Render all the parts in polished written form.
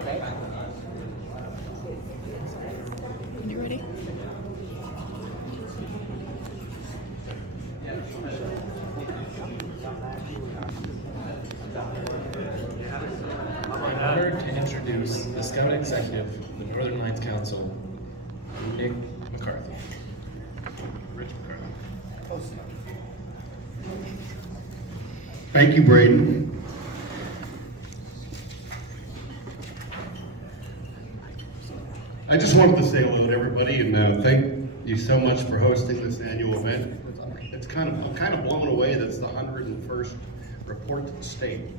You ready? I'm honored to introduce the Scout Executive of the Northern Lights Council, Nick McCarthy. Rich McCarthy. Thank you, Braden. I just wanted to say hello to everybody and thank you so much for hosting this annual event. I'm kind of blown away that it's the 101st report to the state,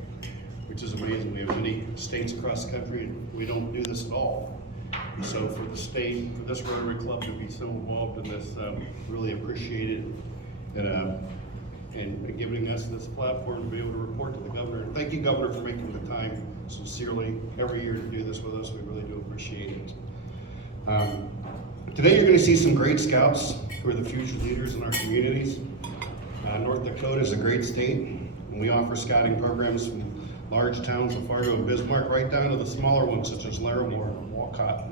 which is amazing. We have many states across the country and we don't do this at all. And so for the state, for this Rotary Club to be so involved in this, really appreciate it. And giving us this platform to be able to report to the governor. And thank you, Governor, for making the time sincerely every year to do this with us. We really do appreciate it. Today you're going to see some great scouts who are the future leaders in our communities. North Dakota is a great state, and we offer scouting programs from large towns of Fargo and Bismarck right down to the smaller ones such as Larimore and Walcott.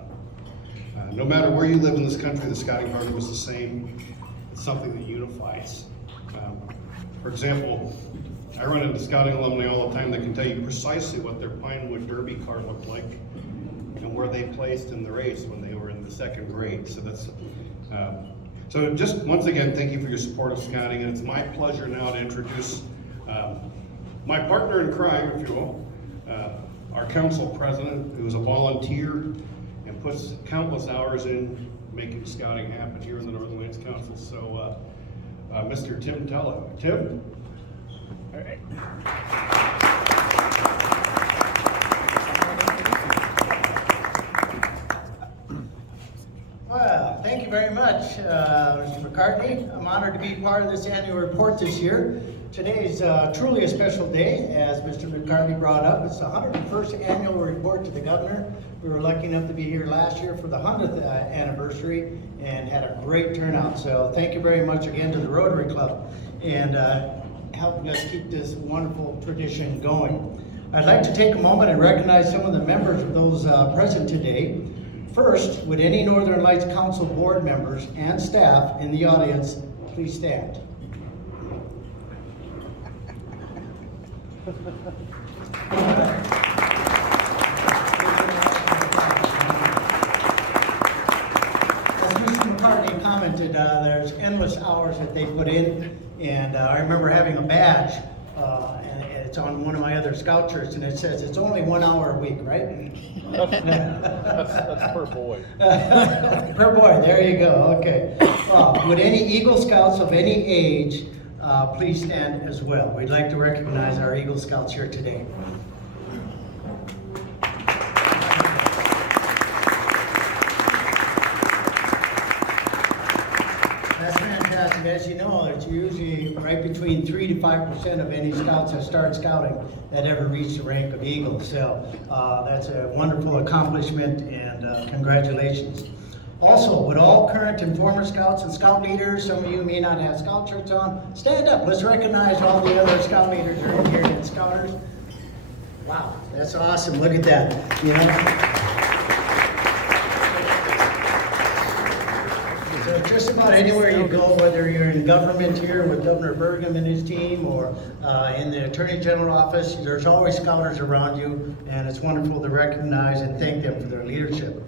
No matter where you live in this country, the scouting program is the same. It's something that unifies. For example, I run into scouting alumni all the time that can tell you precisely what their Pinewood Derby car looked like and where they placed in the race when they were in the second grade. So that's so just once again, thank you for your support of scouting, and it's my pleasure now to introduce my partner in crime, if you will, our council president, who is a volunteer and puts countless hours in making scouting happen here in the Northern Lights Council. So Mr. Tim Tella. Tim? All right. Well, thank you very much, Mr. McCartney. I'm honored to be part of this annual report this year. Today is truly a special day, as Mr. McCartney brought up. It's the 101st annual report to the governor. We were lucky enough to be here last year for the 100th anniversary and had a great turnout. So thank you very much again to the Rotary Club and helping us keep this wonderful tradition going. I'd like to take a moment and recognize some of the members of those present today. First, would any Northern Lights Council board members and staff in the audience please stand? Commented, there's endless hours that they put in, and I remember having a badge, and it's on one of my other scout shirts, and it says it's only 1 hour a week, right? That's per boy. Per boy, there you go, okay. Would any Eagle Scouts of any age please stand as well? We'd like to recognize our Eagle Scouts here today. As you know, it's usually right between 3 to 5% of any scouts that start scouting that ever reach the rank of Eagle. So that's a wonderful accomplishment, and congratulations. Also, would all current and former scouts and scout leaders, some of you may not have scout shirts on, stand up. Let's recognize all the other scout leaders that are in here and scouters. Wow, that's awesome. Look at that. You know? So just about anywhere you go, whether you're in government here with Governor Burgum and his team, or in the Attorney General office, there's always scouters around you, and it's wonderful to recognize and thank them for their leadership.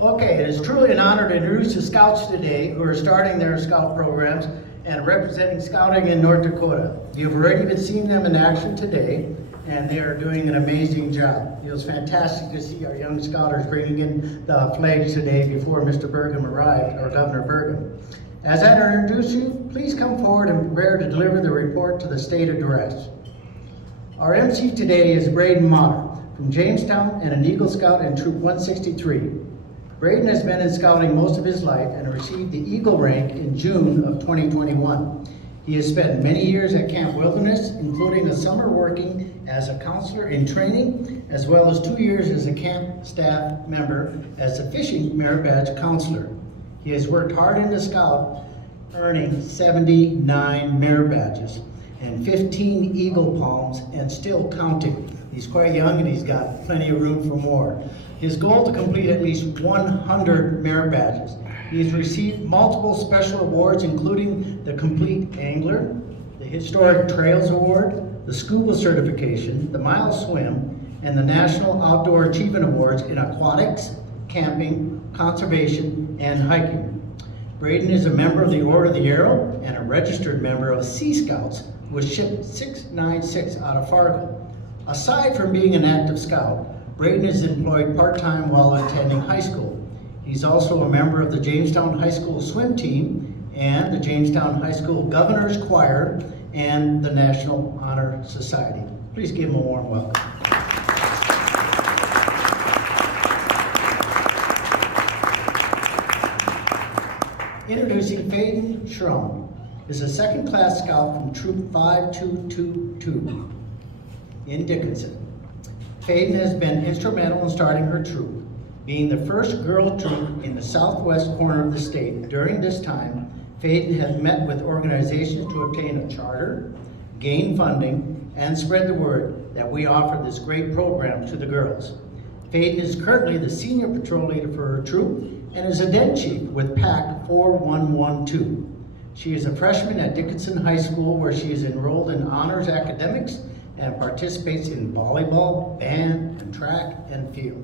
Okay, it is truly an honor to introduce the scouts today who are starting their scout programs and representing scouting in North Dakota. You've already been seeing them in action today, and they are doing an amazing job. It was fantastic to see our young scouters bringing in the flags today before Mr. Burgum arrived, or Governor Burgum. As I introduce you, please come forward and prepare to deliver the report to the state address. Our MC today is Braden Motter from Jamestown and an Eagle Scout in Troop 163. Braden has been in scouting most of his life and received the Eagle rank in June of 2021. He has spent many years at Camp Wilderness, including a summer working as a counselor in training, as well as 2 years as a camp staff member as a fishing merit badge counselor. He has worked hard in the Scout, earning 79 merit badges and 15 Eagle Palms, and still counting. He's quite young and he's got plenty of room for more. His goal to complete at least 100 merit badges. He has received multiple special awards, including the Complete Angler, the Historic Trails Award, the Scuba Certification, the Mile Swim, and the National Outdoor Achievement Awards in aquatics, camping, conservation, and hiking. Braden is a member of the Order of the Arrow and a registered member of Sea Scouts with Ship 696 out of Fargo. Aside from being an active scout, Braden is employed part-time while attending high school. He's also a member of the Jamestown High School swim team and the Jamestown High School Governor's Choir and the National Honor Society. Please give him a warm welcome. Introducing Faden Schrum, is a second-class scout from Troop 5222 in Dickinson. Faden has been instrumental in starting her troop, being the first girl troop in the southwest corner of the state. During this time, Faden has met with organizations to obtain a charter, gain funding, and spread the word that we offer this great program to the girls. Faden is currently the senior patrol leader for her troop and is a den chief with PAC 4112. She is a freshman at Dickinson High School, where she is enrolled in honors academics and participates in volleyball, band, and track and field.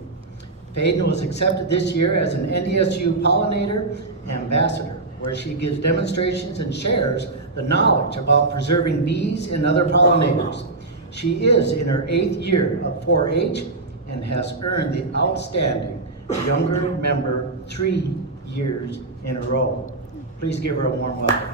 Faden was accepted this year as an NDSU Pollinator Ambassador, where she gives demonstrations and shares the knowledge about preserving bees and other pollinators. She is in her 8th year of 4-H and has earned the Outstanding Younger Member 3 years in a row. Please give her a warm welcome.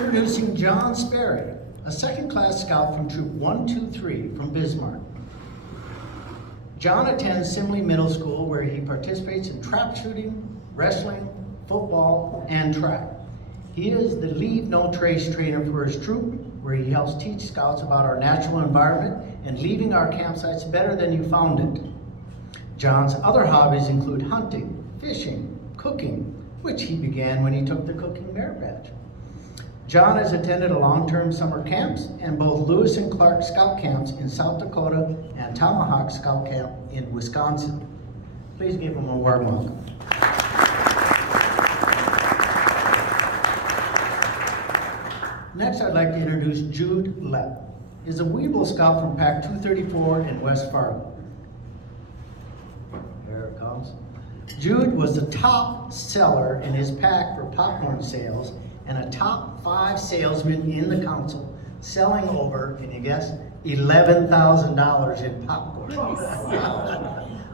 Introducing John Sperry, a second-class scout from Troop 123 from Bismarck. John attends Simley Middle School, where he participates in trap shooting, wrestling, football, and track. He is the leave no trace trainer for his troop, where he helps teach scouts about our natural environment and leaving our campsites better than you found it. John's other hobbies include hunting, fishing, cooking, which he began when he took the cooking merit badge. John has attended a long-term summer camps and both Lewis and Clark Scout camps in South Dakota and Tomahawk Scout Camp in Wisconsin. Please give him a warm welcome. Next, I'd like to introduce Jude Lepp. He's a Weeble Scout from PAC 234 in West Fargo. Here it comes. Jude was the top seller in his pack for popcorn sales and a top 5 salesman in the council, selling over, can you guess, $11,000 in popcorn.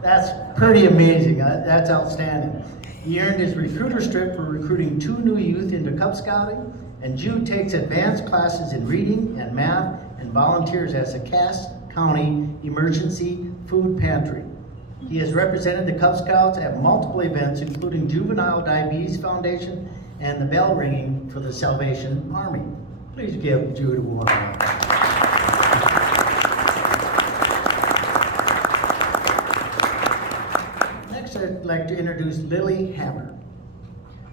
That's pretty amazing. That's outstanding. He earned his recruiter strip for recruiting 2 new youth into Cub Scouting, and Jude takes advanced classes in reading and math and volunteers as a Cass County Emergency Food Pantry. He has represented the Cub Scouts at multiple events, including Juvenile Diabetes Foundation and the bell ringing for the Salvation Army. Please give Jude a warm welcome. Next, I'd like to introduce Lily Hammer.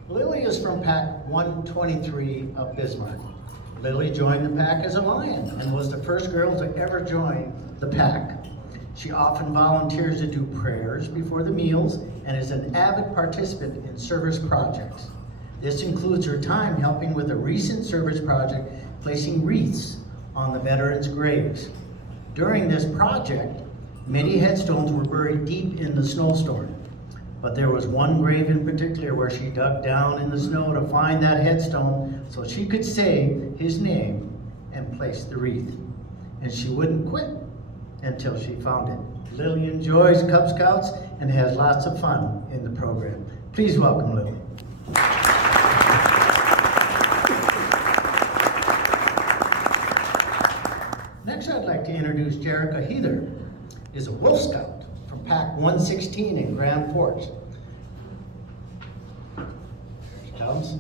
Lily is from PAC 123 of Bismarck. Lily joined the PAC as a Lion and was the first girl to ever join the PAC. She often volunteers to do prayers before the meals and is an avid participant in service projects. This includes her time helping with a recent service project placing wreaths on the veterans' graves. During this project, many headstones were buried deep in the snowstorm. But there was one grave in particular where she dug down in the snow to find that headstone so she could say his name and place the wreath. And she wouldn't quit until she found it. Lily enjoys Cub Scouts and has lots of fun in the program. Please welcome Lily. Next, I'd like to introduce Jerica Heather, is a Wolf Scout from PAC 116 in Grand Forks. Here she comes.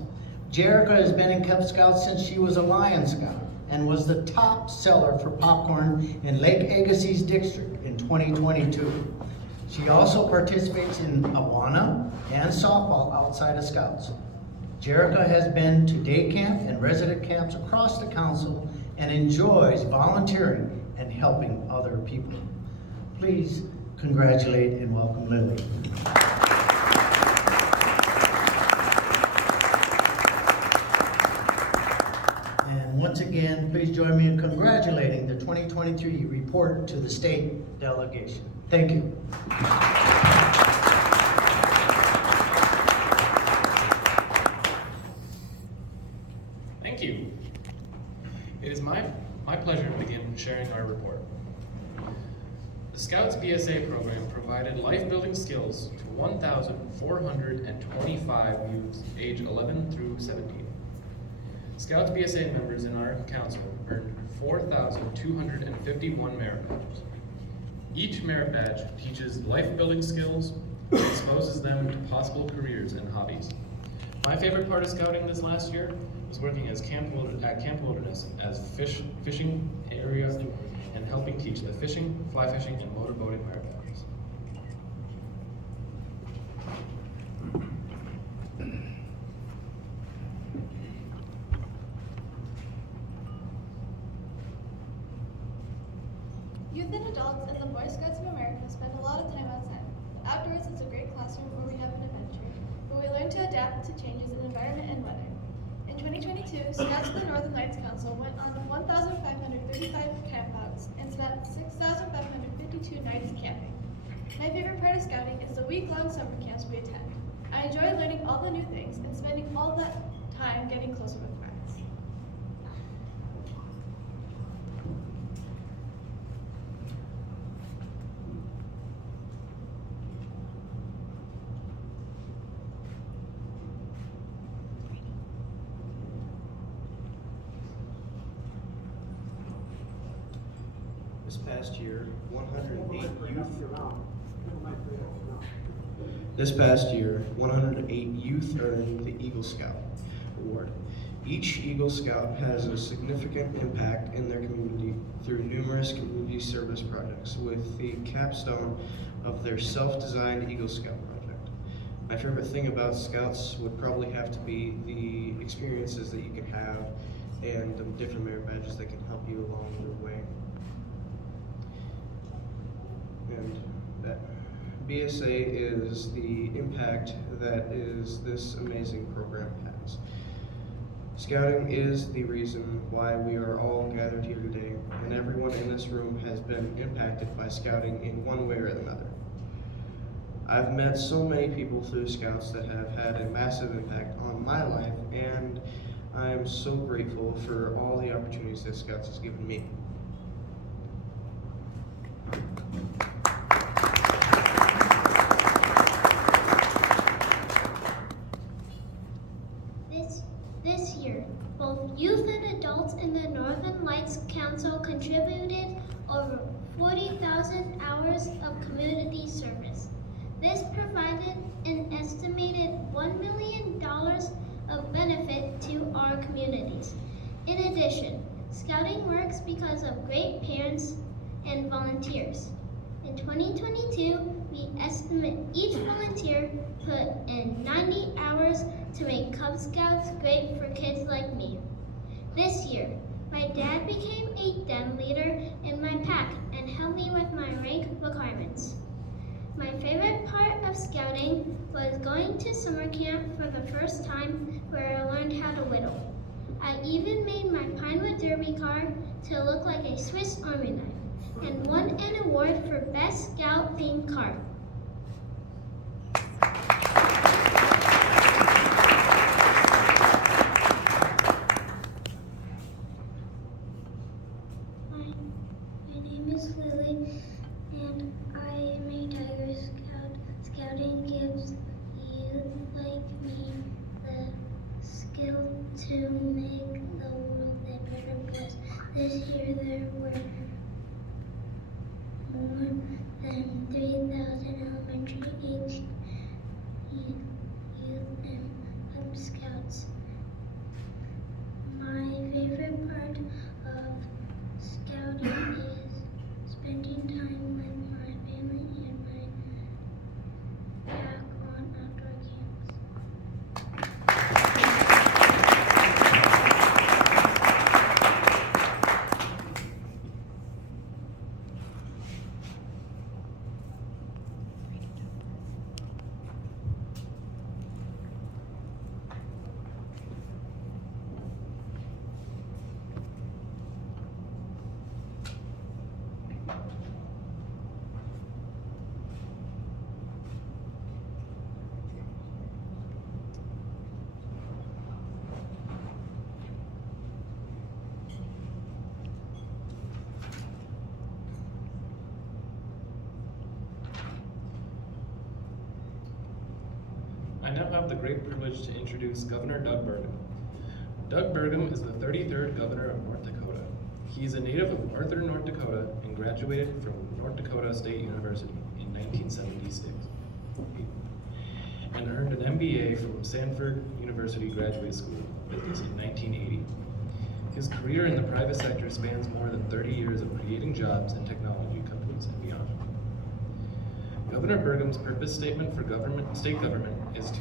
Jerica has been in Cub Scouts since she was a Lion Scout and was the top seller for popcorn in Lake Agassiz District in 2022. She also participates in Awana and softball outside of Scouts. Jerica has been to day camp and resident camps across the council and enjoys volunteering and helping other people. Please congratulate and welcome Lily. And once again, please join me in congratulating the 2023 report to the state delegation. Thank you. Thank you. It is my pleasure to begin sharing our report. The Scouts BSA program provided life-building skills to 1,425 youths age 11 through 17. Scouts BSA members in our council earned 4,251 merit badges. Each merit badge teaches life-building skills and exposes them to possible careers and hobbies. My favorite part of scouting this last year was working as Camp Wilderness as fishing area and helping teach the fishing, fly fishing, and motorboating merit badges. Youth and adults in the Boy Scouts of America spend a lot of time outside. Outdoors is a great classroom where we have an adventure, where we learn to adapt to changes in environment and weather. In 2022, Scouts of the Northern Lights Council went on 1,535 campouts and spent 6,552 nights camping. My favorite part of scouting is the week-long summer camps we attend. I enjoy learning all the new things and spending all that time getting closer with friends. This past year, 108 youth earned the Eagle Scout Award. Each Eagle Scout has a significant impact in their community through numerous community service projects, with the capstone of their self-designed Eagle Scout project. My favorite thing about Scouts would probably have to be the experiences that you can have and the different merit badges that can help you along your way. And that BSA is the impact that is this amazing program has. Scouting is the reason why we are all gathered here today, and everyone in this room has been impacted by scouting in one way or another. I've met so many people through Scouts that have had a massive impact on my life, and I am so grateful for all the opportunities that Scouts has given me. This year, both youth and adults in the Northern Lights Council contributed over 40,000 hours of community service. This provided an estimated $1 million of benefit to our communities. In addition, scouting works because of great parents and volunteers. In 2022, we estimate each volunteer put in 90 hours to make Cub Scouts great for kids like me. This year, my dad became a den leader in my pack and helped me with my rank requirements. My favorite part of scouting was going to summer camp for the first time, where I learned how to whittle. I even made my Pinewood Derby car to look like a Swiss Army knife and won an award for Best Scout Themed Car. My name is Lily, and I am a Tiger Scout. Scouting gives youth like me the skill to make the world a better place. This year there were more than 3,000 elementary-aged youth and Cub Scouts. My favorite part of scouting is spending time with my family and my pack on outdoor camps. have the great privilege to introduce Governor Doug Burgum. Doug Burgum is the 33rd governor of North Dakota. He is a native of Arthur, North Dakota, and graduated from North Dakota State University in 1976. And earned an MBA from Sanford University Graduate School of Business in 1980. His career in the private sector spans more than 30 years of creating jobs in technology companies and beyond. Governor Burgum's purpose statement for state government is to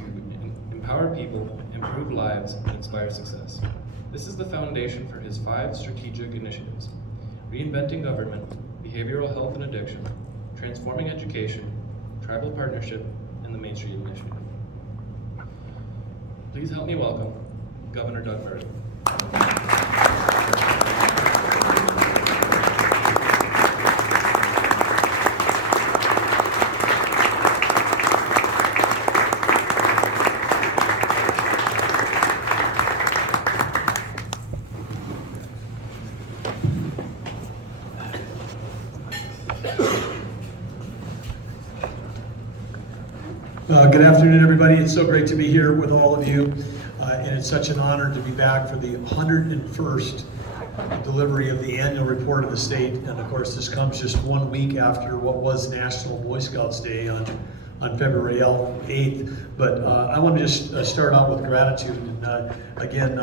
empower people, improve lives, and inspire success. This is the foundation for his 5 strategic initiatives: reinventing government, behavioral health and addiction, transforming education, tribal partnership, and the Main Street Initiative. Please help me welcome Governor Doug Burgum. Good afternoon, everybody. It's so great to be here with all of you, and it's such an honor to be back for the 101st delivery of the annual report of the state. And of course, this comes just 1 week after what was National Boy Scouts Day on February 8th. But I want to just start out with gratitude. And again,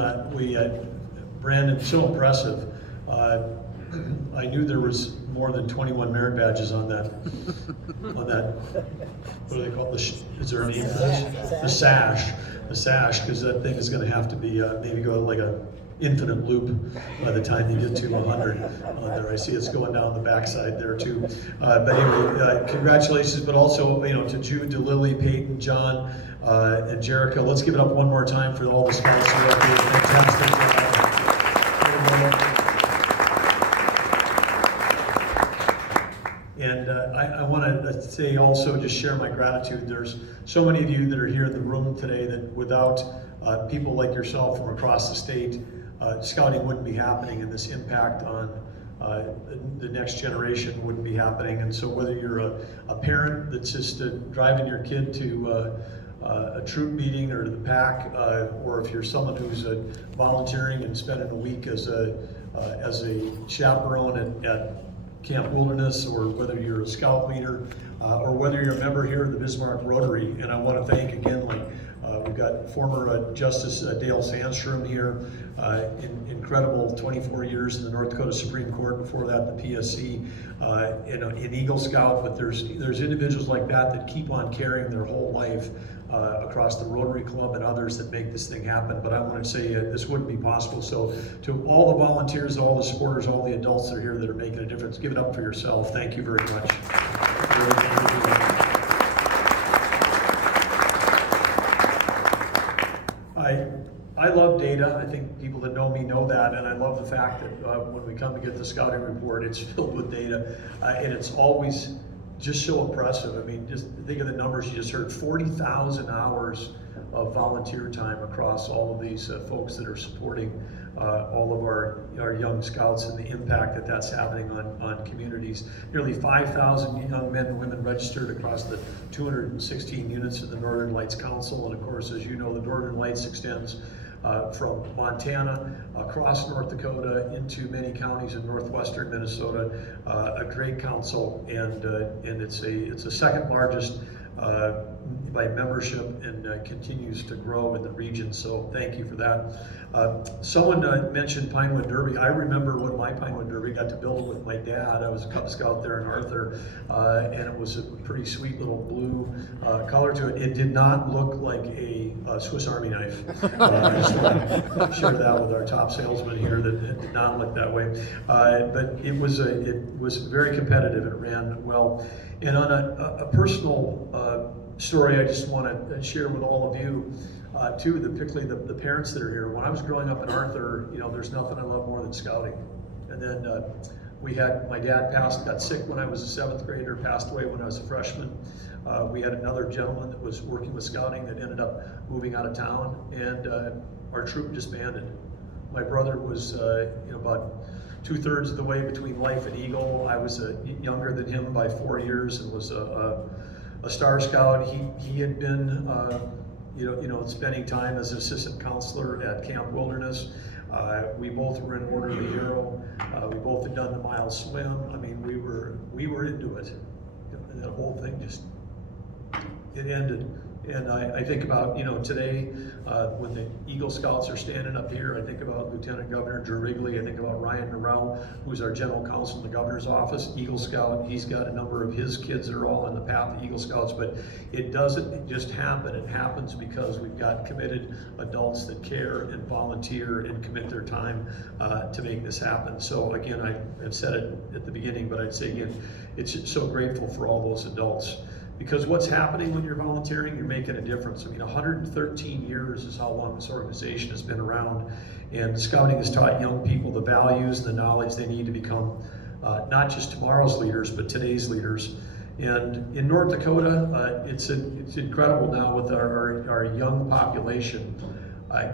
Brandon, so impressive. I knew there was more than 21 merit badges on that, what do they call it? Is there a name for this? The sash, because that thing is going to have to be maybe go like a infinite loop by the time you get to 100 on there. I see it's going down the backside there too. But anyway, congratulations, but also, to Jude, to Lily, Peyton, John, and Jericho. Let's give it up one more time for all the scouts who are doing fantastic job. And I want to say also, just share my gratitude. There's so many of you that are here in the room today that without people like yourself from across the state, scouting wouldn't be happening, and this impact on the next generation wouldn't be happening. And so whether you're a parent that's just driving your kid to a troop meeting or to the pack, or if you're someone who's volunteering and spending a week as a chaperone at Camp Wilderness, or whether you're a scout leader, or whether you're a member here of the Bismarck Rotary. And I want to thank again, we've got former Justice Dale Sandstrom here, incredible 24 years in the North Dakota Supreme Court, before that the PSC, in Eagle Scout. But there's individuals like that keep on carrying their whole life across the Rotary Club and others that make this thing happen. But I want to say this wouldn't be possible. So to all the volunteers, all the supporters, all the adults that are here that are making a difference, give it up for yourself. Thank you very much. I love data. I think people that know me know that, and I love the fact that when we come to get the scouting report, it's filled with data, and it's always just so impressive. I mean, just think of the numbers you just heard: 40,000 hours of volunteer time across all of these folks that are supporting all of our young scouts, and the impact that's having on communities. Nearly 5,000 young men and women registered across the 216 units of the Northern Lights Council. And of course, as you know, the Northern Lights extends from Montana across North Dakota into many counties in northwestern Minnesota. A great council, and it's a second largest by membership, and continues to grow in the region. So thank you for that. Someone mentioned Pinewood Derby. I remember when my Pinewood Derby got to build it with my dad. I was a Cub Scout there in Arthur, and it was a pretty sweet little blue color to it. It did not look like a Swiss Army knife. I just want to share that with our top salesman here, that it did not look that way. But it was very competitive. It ran well. And on a personal story, I just want to share with all of you, too, particularly the parents that are here. When I was growing up in Arthur, there's nothing I love more than scouting. And then my dad got sick when I was a 7th grader, passed away when I was a freshman. We had another gentleman that was working with scouting that ended up moving out of town, and our troop disbanded. My brother was about 2/3 of the way between Life and Eagle. I was younger than him by 4 years, and was a Star Scout. He had been spending time as an assistant counselor at Camp Wilderness. We both were in Order of the Arrow. We both had done the mile swim. I mean, we were into it. And that whole thing it ended. And I think about, today, when the Eagle Scouts are standing up here, I think about Lieutenant Governor Drew Wrigley, I think about Ryan Norrell, who's our general counsel in the governor's office, Eagle Scout. He's got a number of his kids that are all on the path of Eagle Scouts, but it doesn't just happen. It happens because we've got committed adults that care and volunteer and commit their time to make this happen. So again, I've said it at the beginning, but I'd say again, it's so grateful for all those adults. Because what's happening when you're volunteering, you're making a difference. I mean, 113 years is how long this organization has been around. And Scouting has taught young people the values and the knowledge they need to become not just tomorrow's leaders, but today's leaders. And in North Dakota, it's incredible now with our young population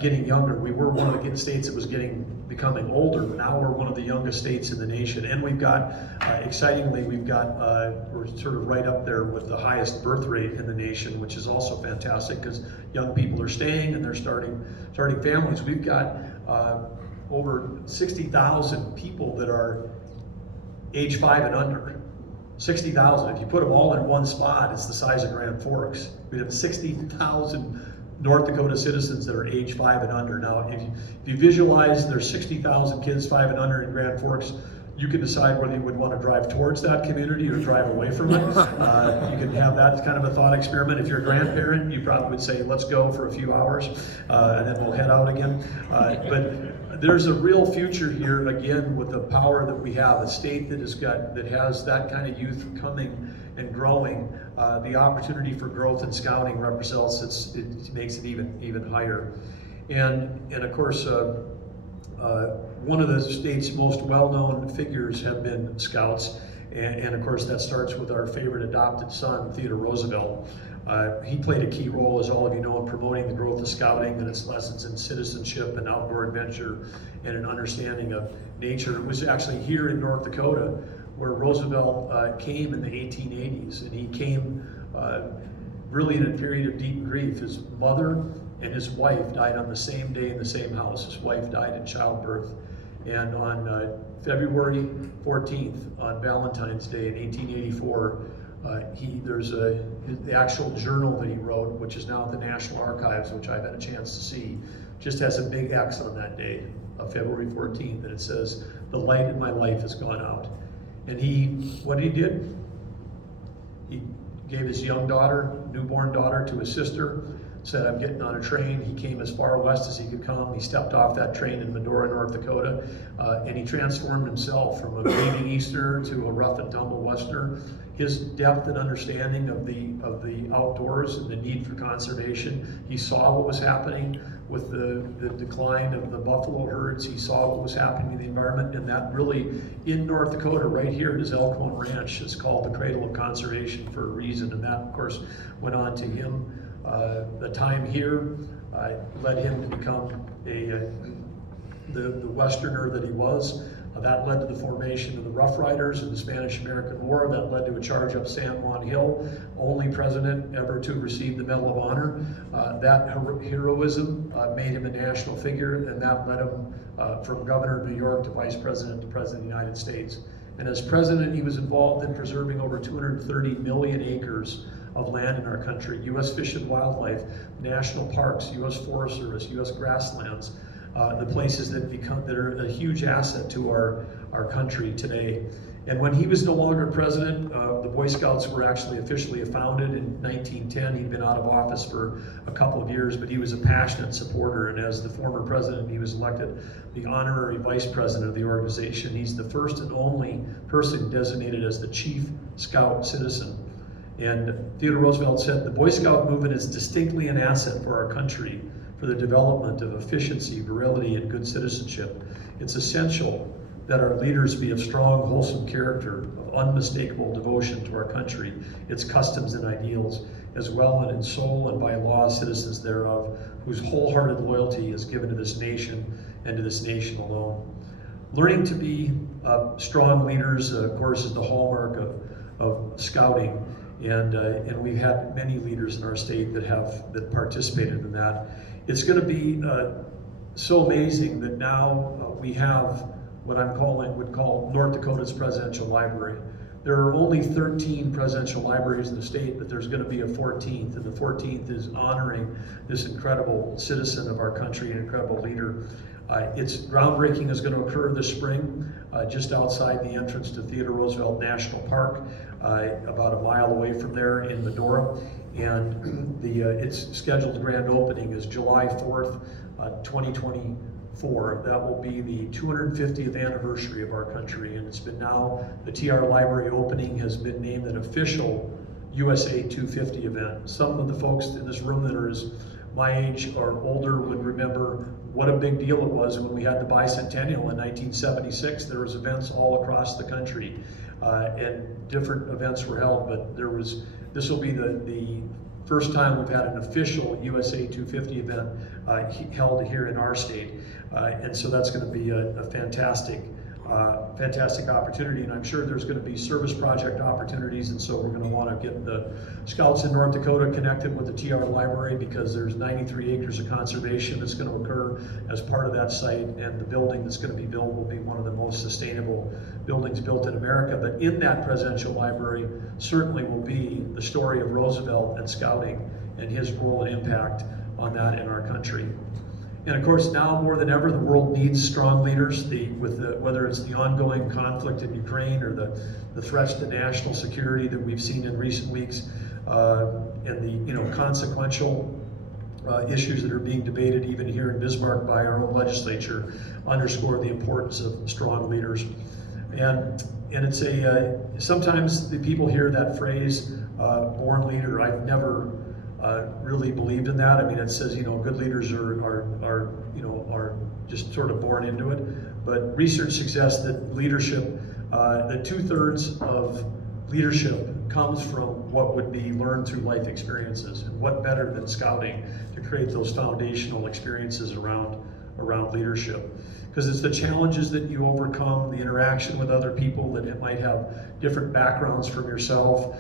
getting younger. We were one of the states that was becoming older. Now we're one of the youngest states in the nation, and we've got, excitingly, we're sort of right up there with the highest birth rate in the nation, which is also fantastic because young people are staying and they're starting families. We've got over 60,000 people that are age 5 and under. 60,000. If you put them all in one spot, it's the size of Grand Forks. We have 60,000 North Dakota citizens that are age 5 and under. Now, if you visualize there's 60,000 kids 5 and under in Grand Forks, you can decide whether you would want to drive towards that community or drive away from it. You can have that kind of a thought experiment. If you're a grandparent, you probably would say, let's go for a few hours, and then we'll head out again. But there's a real future here, again, with the power that we have, a state that has that kind of youth coming and growing. The opportunity for growth in Scouting represents, it makes it even higher. And of course, one of the state's most well-known figures have been Scouts, and of course that starts with our favorite adopted son, Theodore Roosevelt. He played a key role, as all of you know, in promoting the growth of Scouting and its lessons in citizenship and outdoor adventure and an understanding of nature. It was actually here in North Dakota where Roosevelt came in the 1880s, and he came really in a period of deep grief. His mother and his wife died on the same day in the same house. His wife died in childbirth. And on February 14th, on Valentine's Day in 1884, there's the actual journal that he wrote, which is now at the National Archives, which I've had a chance to see, just has a big X on that day of February 14th, and it says, "The light in my life has gone out." And what he did? He gave his young daughter, newborn daughter, to his sister, said, "I'm getting on a train." He came as far west as he could come. He stepped off that train in Medora, North Dakota, and he transformed himself from a gleaming Easterner to a rough and tumble Westerner. His depth and understanding of the outdoors and the need for conservation. He saw what was happening with the decline of the buffalo herds. He saw what was happening in the environment, and that really, in North Dakota, right here at his Elkhorn Ranch, is called the cradle of conservation for a reason. And that, of course, went on to him. The time here led him to become the Westerner that he was. That led to the formation of the Rough Riders in the Spanish-American War. That led to a charge up San Juan Hill, only president ever to receive the Medal of Honor. That heroism made him a national figure, and that led him from governor of New York to vice president to president of the United States. And as president, he was involved in preserving over 230 million acres of land in our country, U.S. Fish and Wildlife, national parks, U.S. Forest Service, U.S. grasslands, the places that are a huge asset to our country today. And when he was no longer president, the Boy Scouts were actually officially founded in 1910. He'd been out of office for a couple of years, but he was a passionate supporter. And as the former president, he was elected the honorary vice president of the organization. He's the first and only person designated as the chief scout citizen. And Theodore Roosevelt said, "The Boy Scout movement is distinctly an asset for our country, for the development of efficiency, virility, and good citizenship. It's essential that our leaders be of strong, wholesome character, of unmistakable devotion to our country, its customs and ideals, as well and in soul and by law citizens thereof, whose wholehearted loyalty is given to this nation and to this nation alone." Learning to be strong leaders, of course, is the hallmark of Scouting. And we've had many leaders in our state that participated in that. It's going to be so amazing that now we have what would call North Dakota's Presidential Library. There are only 13 presidential libraries in the state, but there's going to be a 14th, and the 14th is honoring this incredible citizen of our country, an incredible leader. Its groundbreaking is going to occur this spring, just outside the entrance to Theodore Roosevelt National Park, about a mile away from there in Medora. And its scheduled grand opening is July 4th, 2024. That will be the 250th anniversary of our country, and it's been now, the TR Library opening has been named an official USA 250 event. Some of the folks in this room that are my age or older would remember what a big deal it was when we had the bicentennial in 1976. There was events all across the country, and different events were held, but this will be the first time we've had an official USA 250 event held here in our state. And so that's going to be a fantastic opportunity, and I'm sure there's going to be service project opportunities, and so we're going to want to get the Scouts in North Dakota connected with the TR Library, because there's 93 acres of conservation that's going to occur as part of that site, and the building that's going to be built will be one of the most sustainable buildings built in America. But in that presidential library certainly will be the story of Roosevelt and Scouting and his role and impact on that in our country. And of course, now more than ever, the world needs strong leaders. Whether it's the ongoing conflict in Ukraine or the threats to national security that we've seen in recent weeks, and the consequential issues that are being debated even here in Bismarck by our own legislature, underscore the importance of strong leaders. And it's sometimes the people hear that phrase, born leader. I've never really believed in that. I mean, it says, good leaders are just sort of born into it. But research suggests that leadership, that 2/3 of leadership comes from what would be learned through life experiences. And what better than Scouting to create those foundational experiences around leadership? Because it's the challenges that you overcome, the interaction with other people that might have different backgrounds from yourself,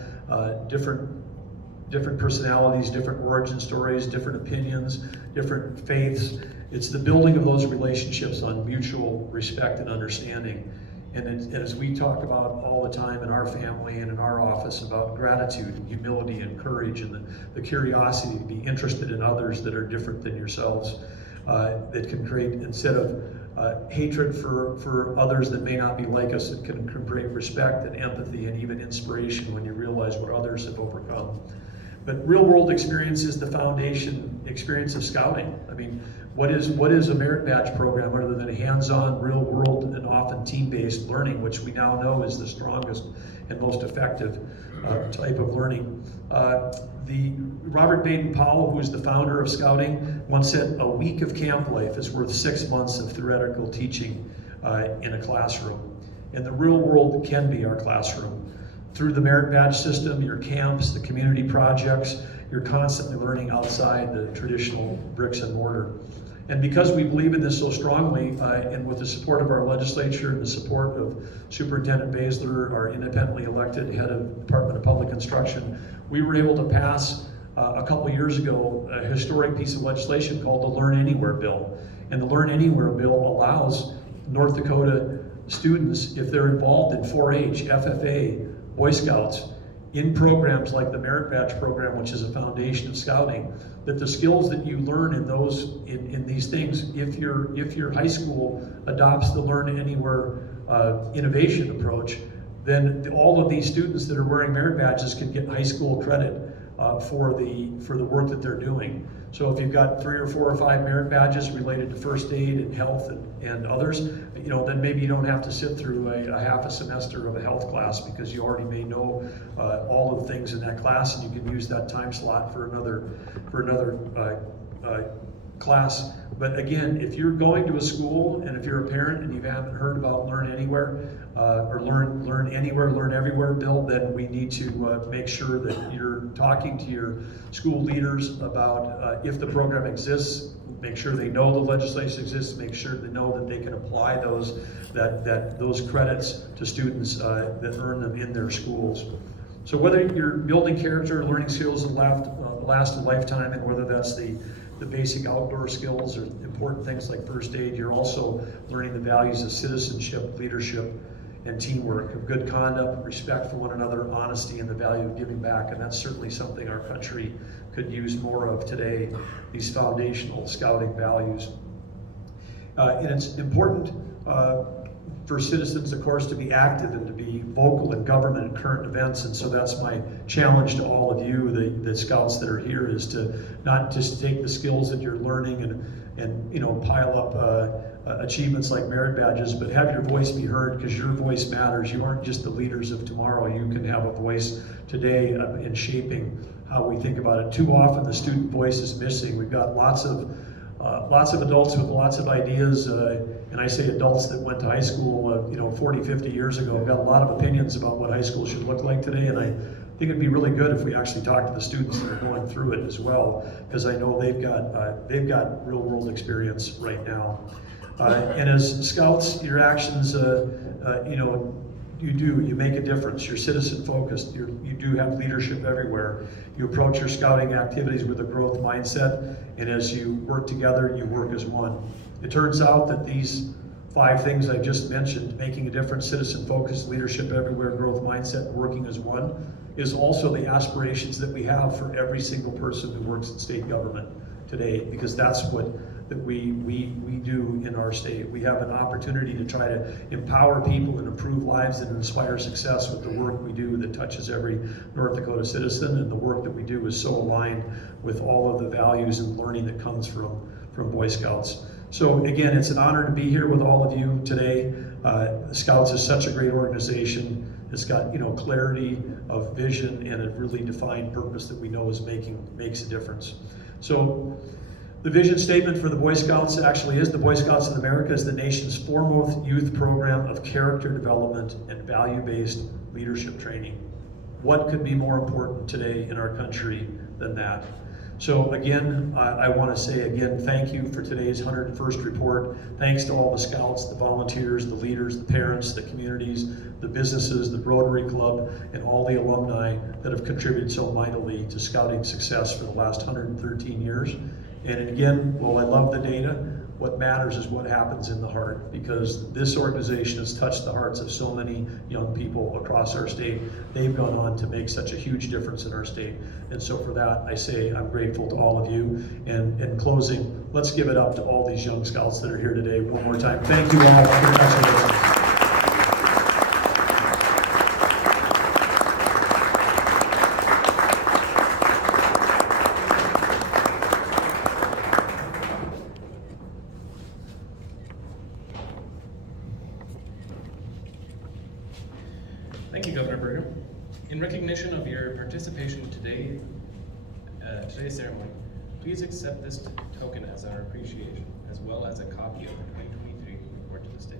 different personalities, different origin stories, different opinions, different faiths. It's the building of those relationships on mutual respect and understanding. And as we talk about all the time in our family and in our office about gratitude and humility and courage and the curiosity to be interested in others that are different than yourselves, that can create, instead of hatred for others that may not be like us, it can create respect and empathy and even inspiration when you realize what others have overcome. But real world experience is the foundation experience of Scouting. I mean, what is a merit badge program other than hands-on, real world, and often team-based learning, which we now know is the strongest and most effective type of learning. The Robert Baden-Powell, who is the founder of Scouting, once said, "A week of camp life is worth 6 months of theoretical teaching in a classroom." And the real world can be our classroom. Through the merit badge system, your camps, the community projects, you're constantly learning outside the traditional bricks and mortar. And because we believe in this so strongly, and with the support of our legislature and the support of Superintendent Baszler, our independently elected head of Department of Public Instruction, we were able to pass a couple years ago a historic piece of legislation called the Learn Anywhere Bill. And the Learn Anywhere Bill allows North Dakota students, if they're involved in 4-H, FFA, Boy Scouts, in programs like the Merit Badge program, which is a foundation of Scouting, that the skills that you learn in these things, if your high school adopts the Learn Anywhere innovation approach, then all of these students that are wearing merit badges can get high school credit for the work that they're doing. So if you've got 3 or 4 or 5 merit badges related to first aid and health and others, then maybe you don't have to sit through a half a semester of a health class, because you already may know all of the things in that class, and you can use that time slot for another class. But again, if you're going to a school and if you're a parent and you haven't heard about Learn Anywhere or Learn Anywhere, Learn Everywhere bill, then we need to make sure that you're talking to your school leaders about if the program exists. Make sure they know the legislation exists. Make sure they know that they can apply those credits to students that earn them in their schools. So whether you're building character, learning skills that last a lifetime, and whether that's the basic outdoor skills or important things like first aid, you're also learning the values of citizenship, leadership, and teamwork, of good conduct, respect for one another, honesty, and the value of giving back. And that's certainly something our country could use more of today, these foundational scouting values. And it's important for citizens, of course, to be active and to be vocal in government and current events. And so that's my challenge to all of you, the scouts that are here, is to not just take the skills that you're learning and you know, pile up achievements like merit badges, but have your voice be heard, because your voice matters. You aren't just the leaders of tomorrow. You can have a voice today in shaping how we think about it. Too often the student voice is missing. We've got lots of adults with lots of ideas, and I say adults that went to high school, 40, 50 years ago, have got a lot of opinions about what high school should look like today, and I think it'd be really good if we actually talk to the students that are going through it as well, because I know they've got real world experience right now. And as scouts, your actions, you make a difference. You're citizen focused. You do have leadership everywhere. You approach your scouting activities with a growth mindset, and as you work together, you work as one. It turns out that these 5 things I just mentioned, making a difference, citizen focused, leadership everywhere, growth mindset, and working as one, is also the aspirations that we have for every single person who works in state government today, because that's what we do in our state. We have an opportunity to try to empower people and improve lives and inspire success with the work we do that touches every North Dakota citizen, and the work that we do is so aligned with all of the values and learning that comes from Boy Scouts. So again, it's an honor to be here with all of you today. Scouts is such a great organization. It's got clarity of vision and a really defined purpose that we know makes a difference. So the vision statement for the Boy Scouts actually is: the Boy Scouts of America is the nation's foremost youth program of character development and value-based leadership training. What could be more important today in our country than that? So again, I want to say again, thank you for today's 101st report. Thanks to all the scouts, the volunteers, the leaders, the parents, the communities, the businesses, the Rotary Club, and all the alumni that have contributed so mightily to scouting success for the last 113 years. And again, while I love the data, what matters is what happens in the heart, because this organization has touched the hearts of so many young people across our state. They've gone on to make such a huge difference in our state. And so for that, I say I'm grateful to all of you. And in closing, let's give it up to all these young scouts that are here today one more time. Thank you all. Congratulations. Thank you, Governor Burgum. In recognition of your participation today, today's ceremony, please accept this token as our appreciation, as well as a copy of the 2023 report to the state.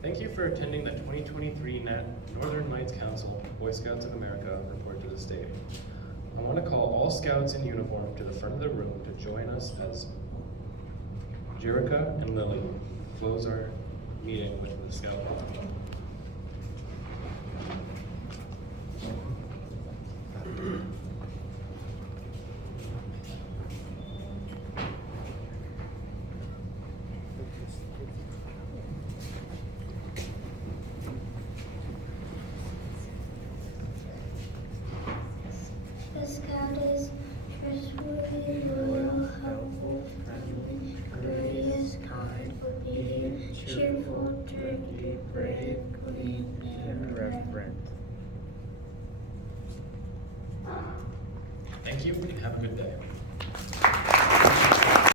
Thank you for attending the 2023 Northern Lights Council Boy Scouts of America report to the state. I want to call all scouts in uniform to the front of the room to join us as Jerica and Lily close our meeting with the scout. The scout is trustworthy, loyal, helpful, friendly, courteous, kind, obedient, cheerful, thrifty, brave, clean, and reverent. Thank you and have a good day.